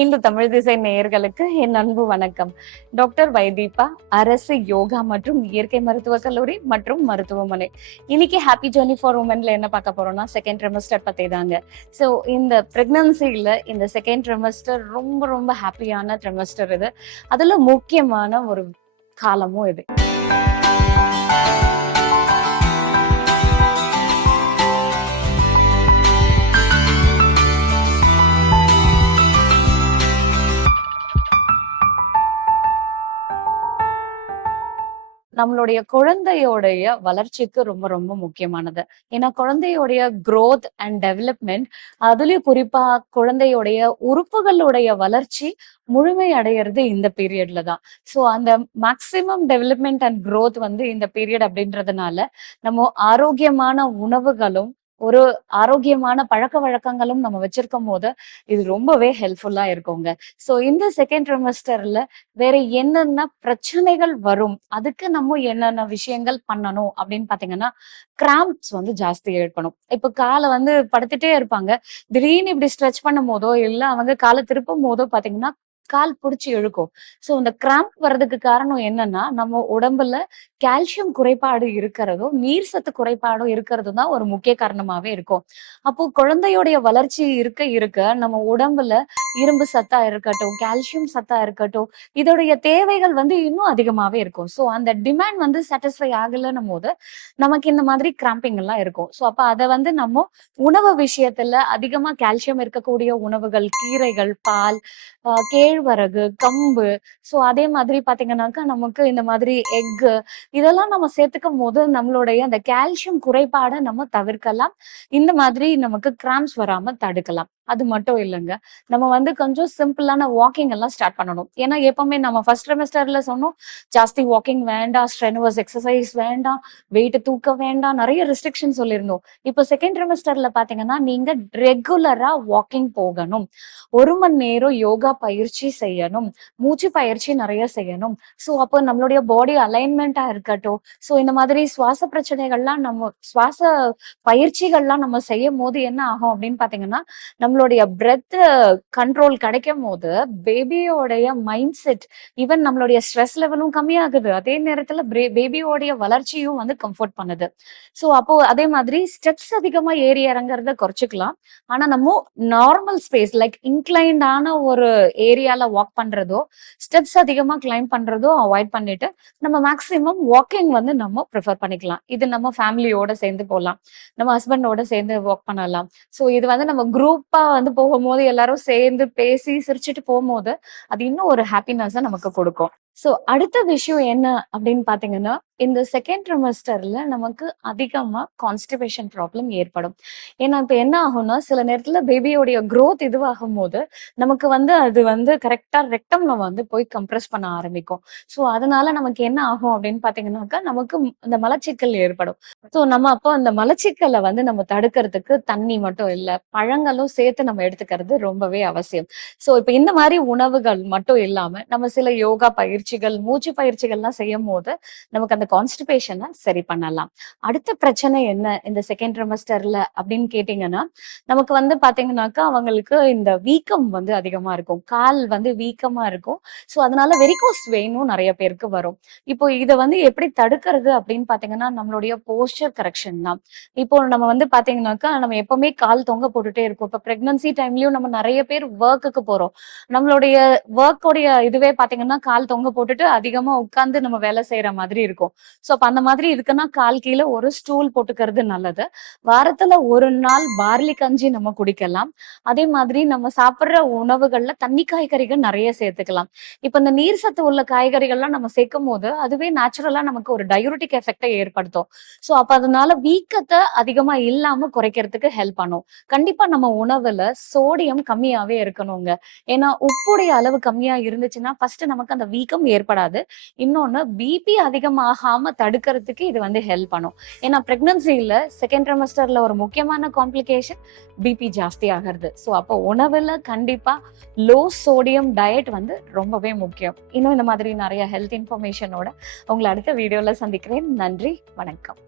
இந்து தமிழ் திசை நேயர்களுக்கு என் அன்பு வணக்கம். டாக்டர் வைதீபா, அரசு யோகா மற்றும் இயற்கை மருத்துவக் கல்லூரி மற்றும் மருத்துவமனை. இன்னைக்கு ஹாப்பி ஜர்னி ஃபார் உமன்ல என்ன பார்க்க போறோம்னா செகண்ட் ட்ரிமஸ்டர் பத்தி தாங்க. ஸோ இந்த பிரெக்னன்சில இந்த செகண்ட் ட்ரிமஸ்டர் ரொம்ப ரொம்ப ஹாப்பியான ட்ரிமஸ்டர் இது. அதுல முக்கியமான ஒரு காலமும் இது. நம்மளுடைய குழந்தையோடைய வளர்ச்சிக்கு ரொம்ப ரொம்ப முக்கியமானது. ஏன்னா குழந்தையோடைய growth அண்ட் டெவலப்மெண்ட், அதுலயும் குறிப்பா குழந்தையோடைய உறுப்புகளுடைய வளர்ச்சி முழுமை அடையிறது இந்த பீரியட்ல தான். ஸோ அந்த மேக்சிமம் டெவலப்மெண்ட் அண்ட் growth வந்து இந்த பீரியட் அப்படின்றதுனால நம்ம ஆரோக்கியமான உணவுகளும் ஒரு ஆரோக்கியமான பழக்க வழக்கங்களும் நம்ம வச்சிருக்கும் போது இது ரொம்பவே ஹெல்ப்ஃபுல்லா இருக்குங்க. ஸோ இந்த செகண்ட் ட்ரிமஸ்டர்ல வேற என்னென்ன பிரச்சனைகள் வரும், அதுக்கு நம்ம என்னென்ன விஷயங்கள் பண்ணணும் அப்படின்னு பாத்தீங்கன்னா, கிராம்ப்ஸ் வந்து ஜாஸ்தி ஏற்படும். இப்ப காலை வந்து படுத்துட்டே இருப்பாங்க, திடீர்னு இப்படி ஸ்ட்ரெச் பண்ணும் போதோ இல்ல அவங்க காலை திருப்பும் போதோ பாத்தீங்கன்னா கால் புடிச்சு இழுக்கும். சோ இந்த கிராம்ப் வர்றதுக்கு காரணம் என்னன்னா, நம்ம உடம்புல கால்சியம் குறைபாடு இருக்கிறதும் நீர் சத்து குறைபாடும் இருக்கிறதும் தான் ஒரு முக்கிய காரணமாவே இருக்கும். அப்போ குழந்தையுடைய வளர்ச்சி இருக்க இருக்க நம்ம உடம்புல இரும்பு சத்தா இருக்கட்டும், கால்சியம் சத்தா இருக்கட்டும், இதோடைய தேவைகள் வந்து இன்னும் அதிகமாவே இருக்கும். சோ அந்த டிமாண்ட் வந்து சாட்டிஸ்ஃபை ஆகலன்னும் போது நமக்கு இந்த மாதிரி கிராம்பிங் எல்லாம் இருக்கும். சோ அப்ப அத வந்து நம்ம உணவு விஷயத்துல அதிகமா கால்சியம் இருக்கக்கூடிய உணவுகள், கீரைகள், பால், கேழ்வரகு, கம்பு, சோ அதே மாதிரி பாத்தீங்கன்னாக்கா நமக்கு இந்த மாதிரி எக்கு, இதெல்லாம் நம்ம சேர்த்துக்கும் போது நம்மளுடைய அந்த கால்சியம் குறைபாடை நம்ம தவிர்க்கலாம். இந்த மாதிரி நமக்கு கிராம்ப்ஸ் வராம தடுக்கலாம். அது மட்டும் இல்லைங்க, நம்ம வந்து கொஞ்சம் சிம்பிளான வாக்கிங் எல்லாம் ஸ்டார்ட் பண்ணணும். ஏன்னா எப்பவுமே நம்ம ஃபர்ஸ்ட் ட்ரிமஸ்டர்ல சொன்னோம், ஜாஸ்தி வாக்கிங் வேண்டாம், ஸ்ட்ரெனுவஸ் எக்ஸசைஸ் வேண்டாம், வெயிட் தூக்க வேண்டாம், நிறைய ரெஸ்ட்ரிக்ஷன் சொல்லியிருந்தோம். இப்போ செகண்ட் ட்ரிமஸ்டர்ல பாத்தீங்கன்னா நீங்க ரெகுலரா வாக்கிங் போகணும், 1 மணி நேரம் யோகா பயிற்சி செய்யணும், மூச்சு பயிற்சி நிறைய செய்யணும். சோ அப்போ நம்மளுடைய பாடி அலைன்மெண்டா இருக்கட்டும். சோ இந்த மாதிரி சுவாச பிரச்சனைகள்லாம் நம்ம சுவாச பயிற்சிகள்லாம் நம்ம செய்யும் போது என்ன ஆகும் அப்படின்னு பாத்தீங்கன்னா, நம்மளுடைய பிரெத் கண்ட்ரோல் கிடைக்கும் போது பேபியோடைய மைண்ட் செட், ஈவன் நம்மளுடைய ஸ்ட்ரெஸ் லெவலும் கம்மியாகுது. அதே நேரத்துல பேபியோடைய வளர்ச்சியும் வந்து கம்ஃபர்ட் பண்ணுது. சோ அப்போ அதே மாதிரி ஸ்டெப்ஸ் அதிகமா ஏறி இறங்குறத குறைச்சிக்கலாம். ஆனா நம்ம நார்மல் ஸ்பேஸ் லைக் இன்க்ளைன்டான ஒரு ஏரியால வாக் பண்றதோ, ஸ்டெப்ஸ் அதிகமா கிளைம் பண்றதோ அவாய்ட் பண்ணிட்டு நம்ம மேக்சிமம் வாக்கிங் வந்து நம்ம ப்ரிஃபர் பண்ணிக்கலாம். இது நம்ம ஃபேமிலியோட சேர்ந்து போகலாம், நம்ம ஹஸ்பண்டோட சேர்ந்து வாக் பண்ணலாம். சோ இது வந்து நம்ம குரூப்பா வந்து போகும்போது எல்லாரும் சேர்ந்து பேசி சிரிச்சுட்டு போகும்போது அது இன்னும் ஒரு ஹாப்பினஸ் நமக்கு கொடுக்கும். சோ அடுத்த விஷயம் என்ன அப்படின்னு பாத்தீங்கன்னா, இந்த செகண்ட் ட்ரிமஸ்டர்ல நமக்கு அதிகமா கான்ஸ்டிபேஷன் ப்ராப்ளம் ஏற்படும். ஏன்னா இப்ப என்ன ஆகும்னா, சில நேரத்துல பேபியோடைய growth இதுவாகும் போது நமக்கு வந்து அது வந்து கரெக்டா ரெக்டம்ல வந்து போய் கம்ப்ரஸ் பண்ண ஆரம்பிக்கும். சோ அதனால நமக்கு என்ன ஆகும் அப்படின்னு பாத்தீங்கன்னாக்கா, நமக்கு இந்த மலச்சிக்கல் ஏற்படும். சோ நம்ம அப்போ அந்த மலச்சிக்கலை வந்து நம்ம தடுக்கிறதுக்கு தண்ணி மட்டும் இல்ல, பழங்களும் சேர்த்து நம்ம எடுத்துக்கிறது ரொம்பவே அவசியம். சோ இப்ப இந்த மாதிரி உணவுகள் மட்டும் இல்லாம நம்ம சில யோகா பயிற்சிகள், மூச்சு பயிற்சிகள்லாம் செய்யும் போது நமக்கு அந்த கான்ஸ்டிபேஷனை சரி பண்ணலாம். அடுத்த பிரச்சனை என்ன இந்த செகண்ட் ட்ரிமஸ்டர்ல அப்படின்னு கேட்டீங்கன்னா, நமக்கு வந்து பாத்தீங்கன்னாக்கா அவங்களுக்கு இந்த வீக்கம் வந்து அதிகமா இருக்கும், கால் வந்து வீக்கமா இருக்கும். சோ அதனால வெரிகோஸ் வெயினும் நிறைய பேருக்கு வரும். இப்போ இதை வந்து எப்படி தடுக்கிறது அப்படின்னு பாத்தீங்கன்னா, நம்மளுடைய போஸ்டர் கரெக்ஷன் தான். இப்போ நம்ம வந்து பாத்தீங்கன்னாக்கா நம்ம எப்பவுமே கால் தொங்க போட்டுட்டே இருக்கோம். இப்ப பிரெக்னன்சி டைம்லயும் நம்ம நிறைய பேர் ஒர்க்குக்கு போறோம். நம்மளுடைய ஒர்க்கோடைய இதுவே பாத்தீங்கன்னா கால் தொங்க போட்டுட்டு அதிகமா உட்கார்ந்து நம்ம வேலை செய்யற மாதிரி இருக்கும். சோ அப்ப அந்த மாதிரி இருக்குன்னா கால் கீழே ஒரு ஸ்டூல் போட்டுக்கிறது நல்லது. வாரத்துல 1 நாள் பார்லி கஞ்சி நம்ம குடிக்கலாம். அதே மாதிரி நம்ம சாப்பிடுற உணவுகள்ல தண்ணி காய்கறிகள் நிறைய சேர்த்துக்கலாம். இப்ப இந்த நீர் சத்து உள்ள காய்கறிகள்லாம் நம்ம சேர்க்கும் போது அதுவே நேச்சுரலா நமக்கு ஒரு டயூரிட்டிக் எஃபெக்டை ஏற்படுத்தும். சோ அப்ப அதனால வீக்கத்தை அதிகமா இல்லாம குறைக்கிறதுக்கு ஹெல்ப் பண்ணும். கண்டிப்பா நம்ம உணவுல சோடியம் கம்மியாவே இருக்கணுங்க. ஏன்னா உப்புடைய அளவு கம்மியா இருந்துச்சுன்னா ஃபர்ஸ்ட் நமக்கு அந்த வீக்கம் ஏற்படாது. இன்னொன்னு பிபி அதிகமாகாம தடுக்கிறதுக்கு இது வந்து ஹெல்ப் பண்ணும். ஏன்னா பிரெக்னன்சில செகண்ட் ட்ரிமஸ்டர்ல ஒரு முக்கியமான காம்ப்ளிகேஷன் பிபி ஜாஸ்தி ஆகிறது. சோ அப்போ உணவுல கண்டிப்பா லோ சோடியம் டயட் வந்து ரொம்பவே முக்கியம். இன்னும் இந்த மாதிரி நிறைய ஹெல்த் இன்ஃபர்மேஷனோட உங்களை அடுத்த வீடியோல சந்திக்கிறேன். நன்றி, வணக்கம்.